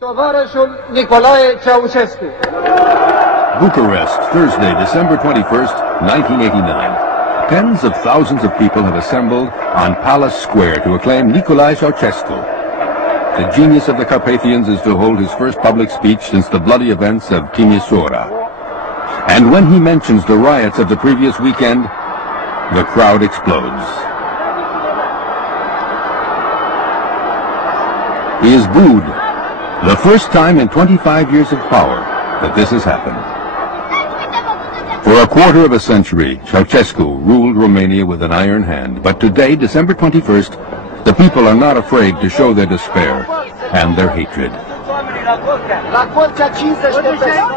Bucharest, Thursday, December 21st, 1989. Tens of thousands of people have assembled on Palace Square to acclaim Nicolae Ceausescu. The genius of the Carpathians is to hold his first public speech since the bloody events of Timisoara. And when he mentions the riots of the previous weekend, the crowd explodes. He is booed. The first time in 25 years of power that this has happened. For a quarter of a century, Ceausescu ruled Romania with an iron hand. But today, December 21st, the people are not afraid to show their despair and their hatred.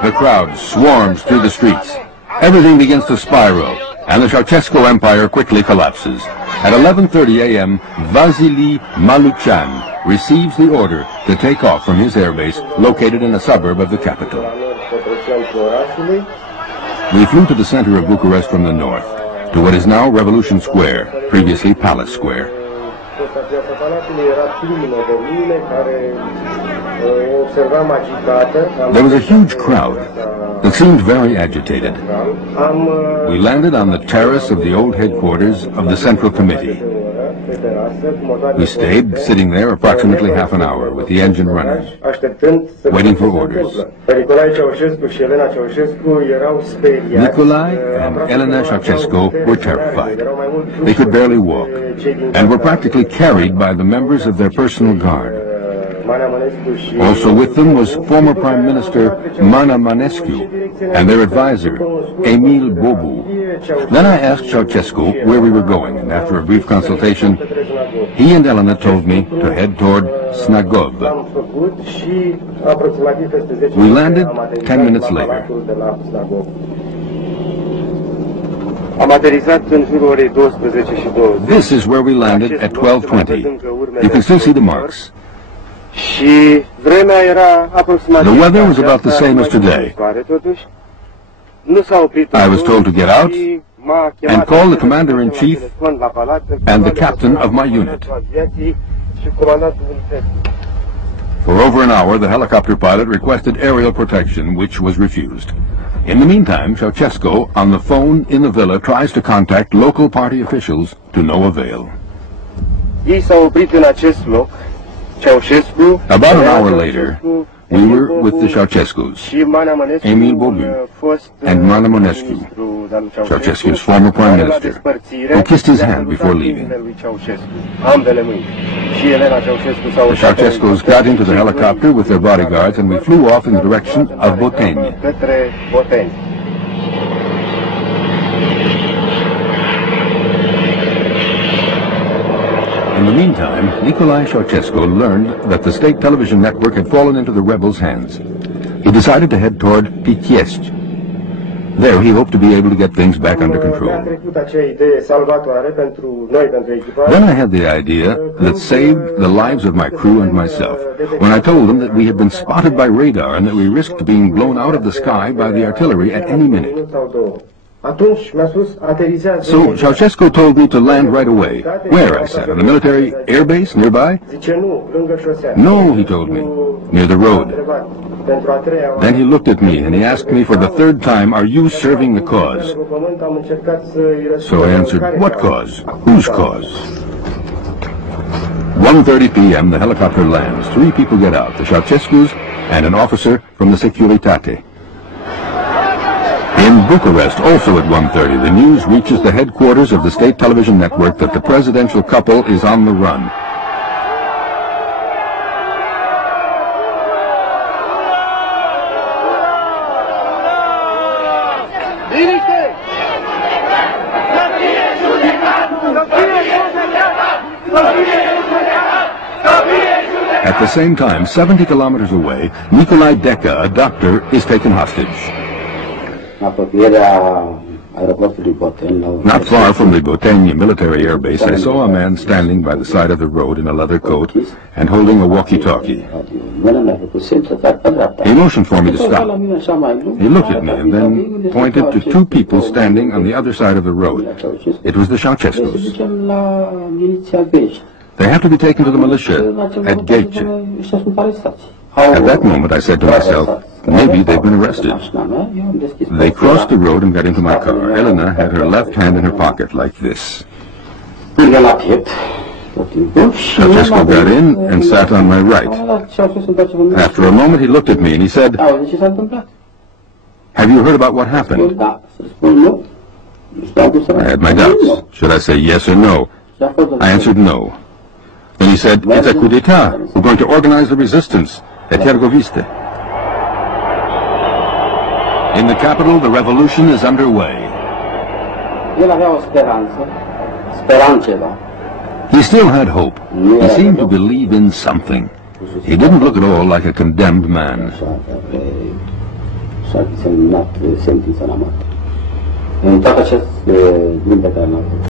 The crowd swarms through the streets. Everything begins to spiral, and the Ceausescu empire quickly collapses. At 11:30 a.m., Vasily Maluchan receives the order to take off from his airbase located in a suburb of the capital. We flew to the center of Bucharest from the north, to what is now Revolution Square, previously Palace Square. There was a huge crowd that seemed very agitated. We landed on the terrace of the old headquarters of the Central Committee. We stayed sitting there approximately half an hour with the engine running, waiting for orders. Nicolae and Elena Ceausescu were terrified. They could barely walk and were practically carried by the members of their personal guard. Also with them was former Prime Minister Mana Manescu and their advisor, Emil Bobu. Then I asked Ceausescu where we were going, and after a brief consultation, he and Elena told me to head toward Snagov. We landed 10 minutes later. This is where we landed at 12:20. You can still see the marks. The weather was about the same as today. I was told to get out and call the commander-in-chief and the captain of my unit. For over an hour, the helicopter pilot requested aerial protection, which was refused. In the meantime, Ceausescu, on the phone in the villa, tries to contact local party officials to no avail. About an hour later, we were with the Ceausescus, Emil Bobu and Mana Manescu, Ceausescu's former prime minister, who kissed his hand before leaving. The Ceausescus got into the helicopter with their bodyguards, and we flew off in the direction of Boteni. In the meantime, Nicolae Ceausescu learned that the state television network had fallen into the rebels' hands. He decided to head toward Pitești. There he hoped to be able to get things back under control. Then I had the idea that saved the lives of my crew and myself when I told them that we had been spotted by radar and that we risked being blown out of the sky by the artillery at any minute. So Ceausescu told me to land right away. Where, I said, on a military air base nearby? No, he told me, near the road. Then he looked at me and he asked me for the third time, are you serving the cause? So I answered, what cause? Whose cause? 1:30 p.m. the helicopter lands. 3 people get out, the Ceausescus and an officer from the Securitate. In Bucharest, also at 1:30, the news reaches the headquarters of the state television network that the presidential couple is on the run. At the same time, 70 kilometers away, Nicolae Deca, a doctor, is taken hostage. Not far from the Boteni military air base, I saw a man standing by the side of the road in a leather coat and holding a walkie-talkie. He motioned for me to stop. He looked at me and then pointed to 2 people standing on the other side of the road. It was the Ceausescus. They have to be taken to the militia at Gece. At that moment, I said to myself, maybe they've been arrested. They crossed the road and got into my car. Elena had her left hand in her pocket like this. Ceausescu got in and sat on my right. After a moment, he looked at me and he said, "Have you heard about what happened?" I had my doubts. Should I say yes or no? I answered no. Then he said, "It's a coup d'etat. We're going to organize the resistance at Târgoviste." In the capital, the revolution is underway. He still had hope. He seemed to believe in something. He didn't look at all like a condemned man.